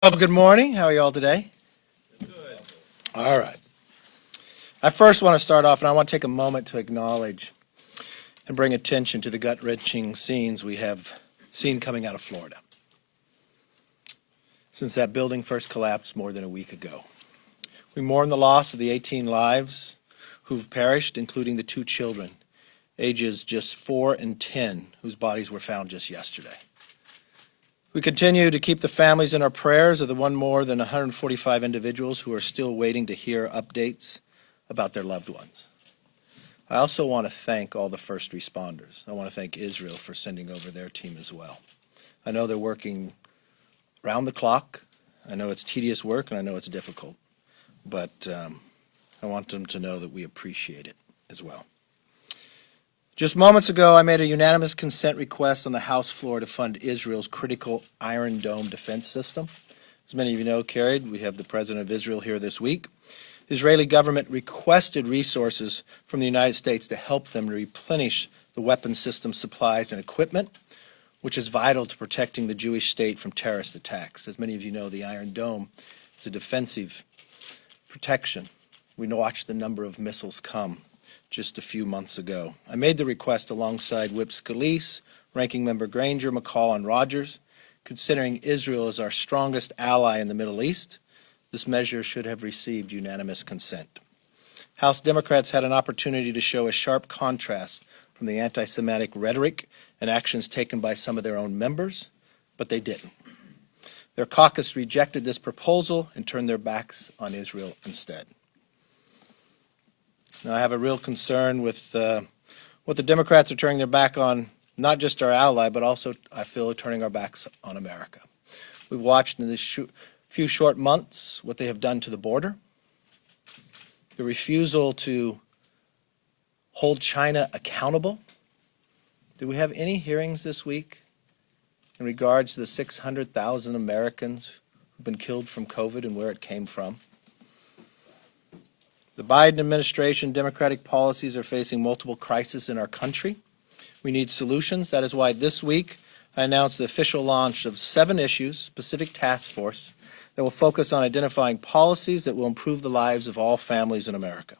Well, good morning. How are you all today? Good. All right. I first want to start off, and I want to take a moment to acknowledge and bring attention to the gut-wrenching scenes we have seen coming out of Florida since that building first collapsed more than a week ago. We mourn the loss of the 18 lives who've perished, including the 2 children, ages just 4 and 10, whose bodies were found just yesterday. We continue to keep the families in our prayers of the more than 145 individuals who are still waiting to hear updates about their loved ones. I also want to thank all the first responders. I want to thank Israel for sending over their team as well. I know they're working round the clock. I know it's tedious work, and I know it's difficult. But I want them to know that we appreciate it as well. Just moments ago, I made a unanimous consent request on the House floor to fund Israel's critical Iron Dome defense system. As many of you know, carried, we have the President of Israel here this week. The Israeli government requested resources from the United States to help them replenish the weapons system supplies and equipment, which is vital to protecting the Jewish state from terrorist attacks. As many of you know, the Iron Dome is a defensive protection. We watched the number of missiles come just a few months ago. I made the request alongside Whip Scalise, Ranking Member Granger, McCall, and Rogers. Considering Israel as our strongest ally in the Middle East, this measure should have received unanimous consent. House Democrats had an opportunity to show a sharp contrast from the anti-Semitic rhetoric and actions taken by some of their own members, but they didn't. Their caucus rejected this proposal and turned their backs on Israel instead. Now, I have a real concern with what the Democrats are turning their back on, not just our ally, but also, I feel, turning our backs on America. We've watched in this few short months what they have done to the border, the refusal to hold China accountable. Did we have any hearings this week in regards to the 600,000 Americans who've been killed from COVID and where it came from? The Biden administration Democratic policies are facing multiple crises in our country. We need solutions. That is why this week I announced the official launch of 7 issues, specific task force, that will focus on identifying policies that will improve the lives of all families in America.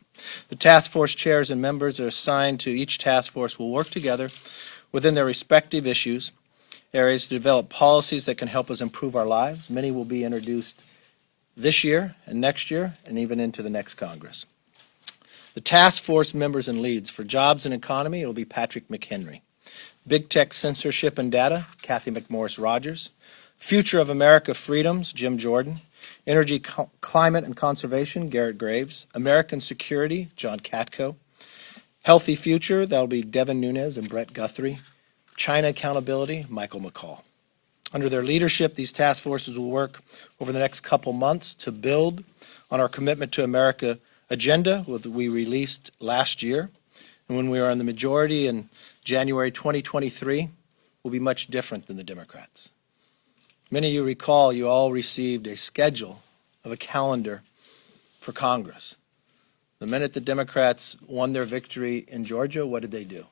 The task force chairs and members are assigned to each task force will work together within their respective areas to develop policies that can help us improve our lives. Many will be introduced this year and next year and even into the next Congress. The task force members and leads for jobs and economy, it will be Patrick McHenry. Big tech censorship and data, Kathy McMorris Rogers. Future of America freedoms, Jim Jordan. Energy, climate, and conservation, Garrett Graves. American security, John Katko. Healthy future, that will be Devin Nunes and Brett Guthrie. China accountability, Michael McCall. Under their leadership, these task forces will work over the next couple months to build on our commitment to America agenda that we released last year. And when we are in the majority in January 2023, will be much different than the Democrats. Many of you recall you all received a schedule of a calendar for Congress. The minute the Democrats won their victory in Georgia, what did they do?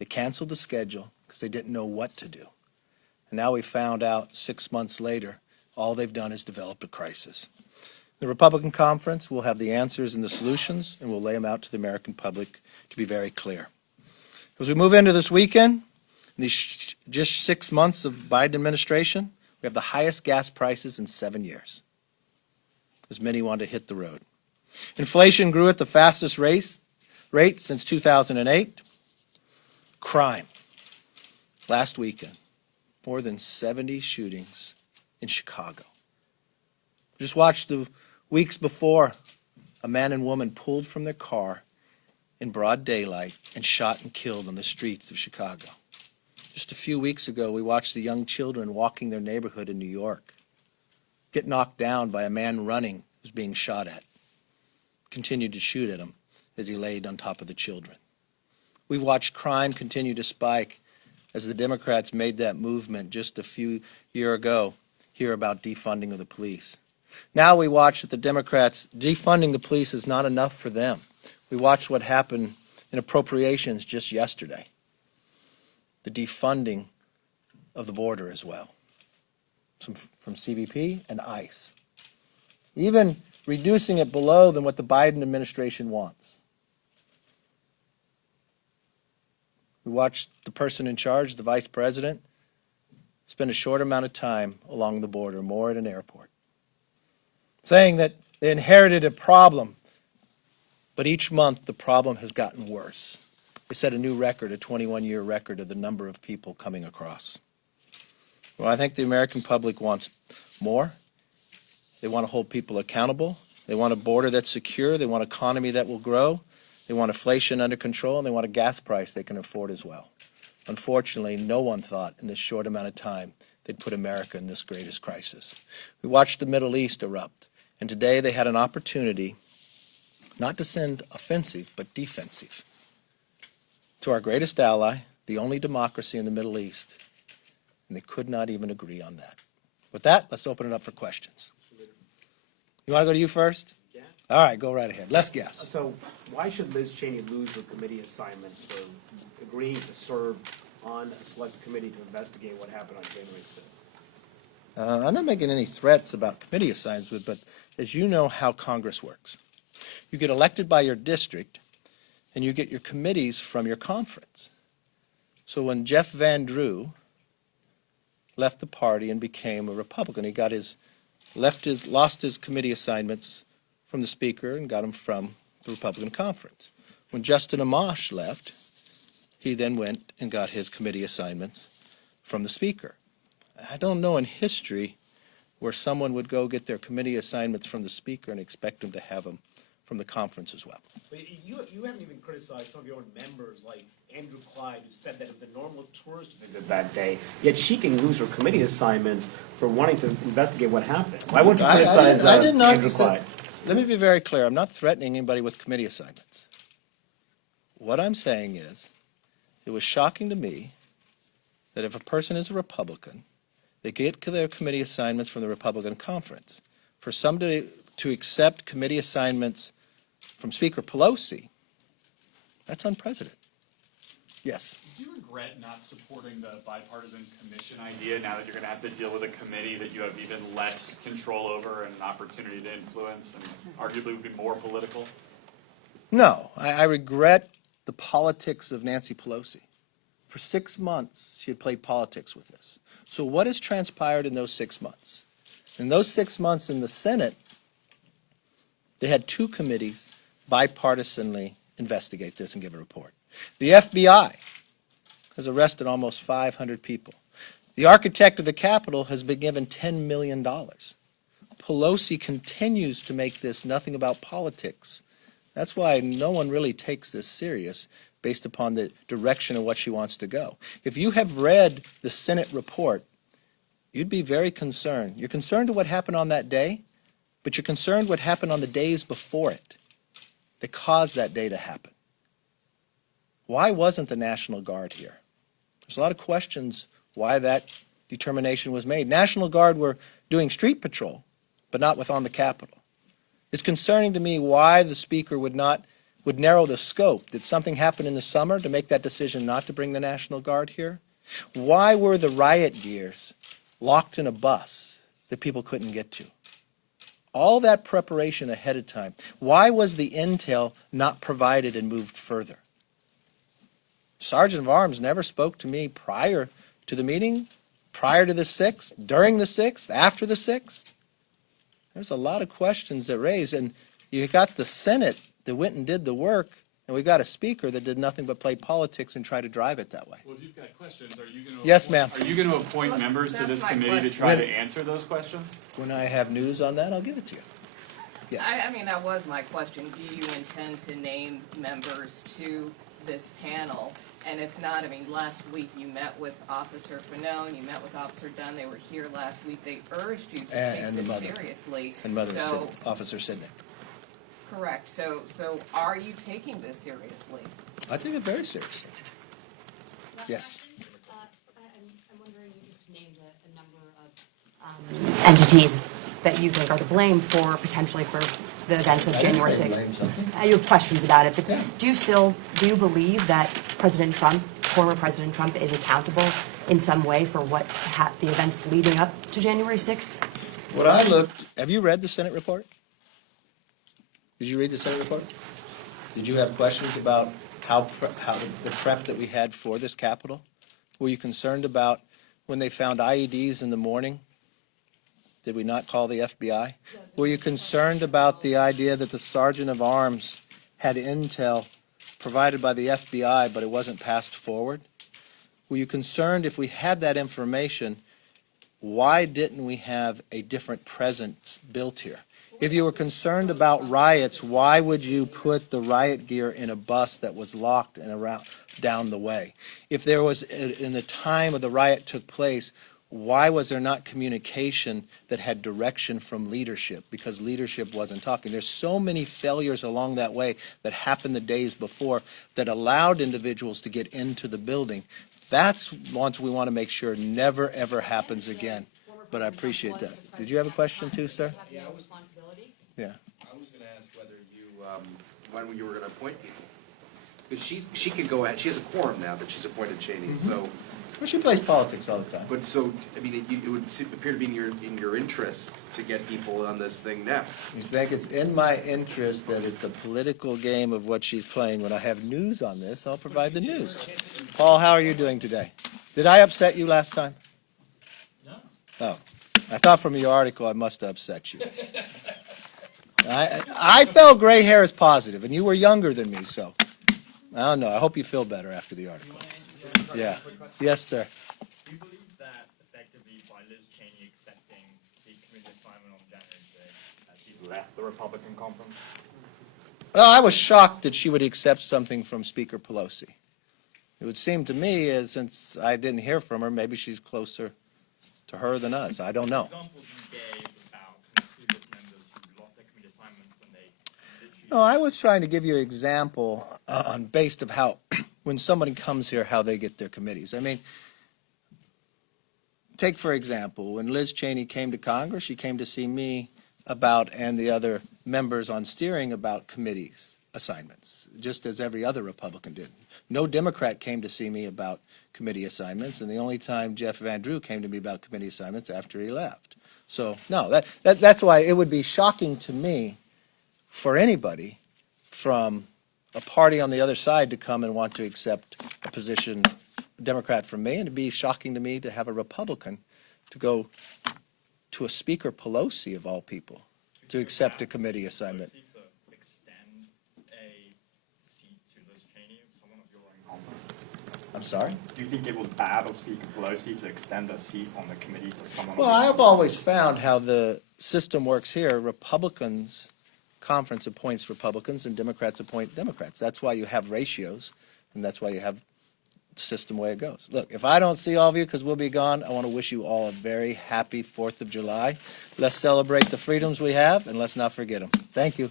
They canceled the schedule because they didn't know what to do. And now we found out 6 months later, all they've done is developed a crisis. The Republican conference will have the answers and the solutions, and we'll lay them out to the American public to be very clear. As we move into this weekend, in these just 6 months of Biden administration, we have the highest gas prices in 7 years, as many want to hit the road. Inflation grew at the fastest rate since 2008. Crime. Last weekend, more than 70 shootings in Chicago. Just watched the weeks before, a man and woman pulled from their car in broad daylight and shot and killed on the streets of Chicago. Just a few weeks ago, we watched the young children walking their neighborhood in New York get knocked down by a man running who's being shot at. Continued to shoot at him as he laid on top of the children. We've watched crime continue to spike as the Democrats made that movement just a few years ago here about defunding of the police. Now we watch that the Democrats defunding the police is not enough for them. We watched what happened in appropriations just yesterday. The defunding of the border as well. from CBP and ICE. Even reducing it below than what the Biden administration wants. We watched the person in charge, the vice president, spend a short amount of time along the border, more at an airport, saying that they inherited a problem, but each month the problem has gotten worse. They set a new record, a 21-year record of the number of people coming across. Well, I think the American public wants more. They want to hold people accountable. They want a border that's secure. They want an economy that will grow. They want inflation under control, and they want a gas price they can afford as well. Unfortunately, no one thought in this short amount of time they'd put America in this greatest crisis. We watched the Middle East erupt, and today they had an opportunity not to send offensive, but defensive to our greatest ally, the only democracy in the Middle East, and they could not even agree on that. With that, let's open it up for questions. You want to go to you first? Yeah. All right, go right ahead. Let's guess. So why should Liz Cheney lose her committee assignments for agreeing to serve on a select committee to investigate what happened on January 6th? I'm not making any threats about committee assignments, but as you know how Congress works, you get elected by your district, and you get your committees from your conference. So when Jeff Van Drew left the party and became a Republican, he lost his committee assignments from the Speaker and got them from the Republican conference. When Justin Amash left, he then went and got his committee assignments from the Speaker. I don't know in history where someone would go get their committee assignments from the Speaker and expect them to have them from the conference as well. But you haven't even criticized some of your own members, like Andrew Clyde, who said that it was a normal tourist visit that day, yet she can lose her committee assignments for wanting to investigate what happened. Why wouldn't you criticize Andrew Clyde? Let me be very clear. I'm not threatening anybody with committee assignments. What I'm saying is, it was shocking to me that if a person is a Republican, they get their committee assignments from the Republican conference. For somebody to accept committee assignments from Speaker Pelosi, that's unprecedented. Yes. Do you regret not supporting the bipartisan commission idea now that you're going to have to deal with a committee that you have even less control over and an opportunity to influence and arguably would be more political? No, I regret the politics of Nancy Pelosi. For 6 months, she had played politics with this. So what has transpired in those 6 months? In those 6 months in the Senate, they had 2 committees bipartisanly investigate this and give a report. The FBI has arrested almost 500 people. The architect of the Capitol has been given $10 million. Pelosi continues to make this nothing about politics. That's why no one really takes this serious based upon the direction of what she wants to go. If you have read the Senate report, you'd be very concerned. You're concerned to what happened on that day, but you're concerned what happened on the days before it that caused that day to happen. Why wasn't the National Guard here? There's a lot of questions why that determination was made. National Guard were doing street patrol, but not within the Capitol. It's concerning to me why the Speaker would narrow the scope. Did something happen in the summer to make that decision not to bring the National Guard here? Why were the riot gears locked in a bus that people couldn't get to? All that preparation ahead of time. Why was the intel not provided and moved further? Sergeant of Arms never spoke to me prior to the meeting, prior to the 6th, during the 6th, after the 6th. There's a lot of questions that raise, and you got the Senate that went and did the work, and we've got a Speaker that did nothing but play politics and try to drive it that way. Well, if you've got questions, are you going to Yes, ma'am. Are you going to appoint members to this committee to try to answer those questions? When I have news on that, I'll give it to you. Yes. I mean, that was my question. Do you intend to name members to this panel? And if not, I mean, last week you met with Officer Fanone, you met with Officer Dunn. They were here last week. They urged you to take this seriously. And Officer Sidney. Correct. So are you taking this seriously? I take it very seriously. Yes. I'm wondering, you just named a number of entities that you think are to blame for potentially for the events of January 6th. You have questions about it, but do you believe that President Trump former President Trump is accountable in some way for what the events leading up to January 6th? What I looked, have you read the Senate report? Did you read the Senate report? Did you have questions about how the prep that we had for this Capitol? Were you concerned about when they found IEDs in the morning? Did we not call the FBI? Were you concerned about the idea that the sergeant of arms had intel provided by the FBI, but it wasn't passed forward? Were you concerned if we had that information, why didn't we have a different presence built here? If you were concerned about riots, why would you put the riot gear in a bus that was locked and around down the way? If there was, in the time of the riot took place, why was there not communication that had direction from leadership? Because leadership wasn't talking. There's so many failures along that way that happened the days before that allowed individuals to get into the building. That's once we want to make sure never, ever happens again. But I appreciate that. Did you have a question too, sir? Yeah, responsibility. Yeah. I was going to ask whether you, when you were going to appoint people. Because she can go ahead, she has a quorum now that she's appointed Cheney, so. Well, she plays politics all the time. But so, I mean, it would appear to be in your interest to get people on this thing now. You think it's in my interest that it's a political game of what she's playing. When I have news on this, I'll provide the news. Paul, how are you doing today? Did I upset you last time? No. Oh, I thought from your article I must have upset you. I felt gray hair is positive, and you were younger than me, so I don't know. I hope you feel better after the article. Yeah. Yes, sir. Do you believe that effectively by Liz Cheney accepting the committee assignment on January 6th, that she's left the Republican conference? Well, I was shocked that she would accept something from Speaker Pelosi. It would seem to me, as since I didn't hear from her, maybe she's closer to her than us. I don't know. Examples you gave about previous members who lost their committee assignments when they literally... No, I was trying to give you an example based of how, when somebody comes here, how they get their committees. I mean, take for example, when Liz Cheney came to Congress, she came to see me about, and the other members on steering, about committees assignments, just as every other Republican did. No Democrat came to see me about committee assignments, and the only time Jeff Van Drew came to me about committee assignments after he left. So, no, that's why it would be shocking to me for anybody from a party on the other side to come and want to accept a position, Democrat from me, and it'd be shocking to me to have a Republican to go to a Speaker Pelosi, of all people, to accept a committee assignment. To extend a seat to Liz Cheney, someone of your own conference? I'm sorry? Do you think it was bad of Speaker Pelosi to extend a seat on the committee to someone? Well, I've always found how the system works here. Republicans, conference appoints Republicans and Democrats appoint Democrats. That's why you have ratios, and that's why you have the system way it goes. Look, if I don't see all of you because we'll be gone, I want to wish you all a very happy 4th of July. Let's celebrate the freedoms we have, and let's not forget them. Thank you.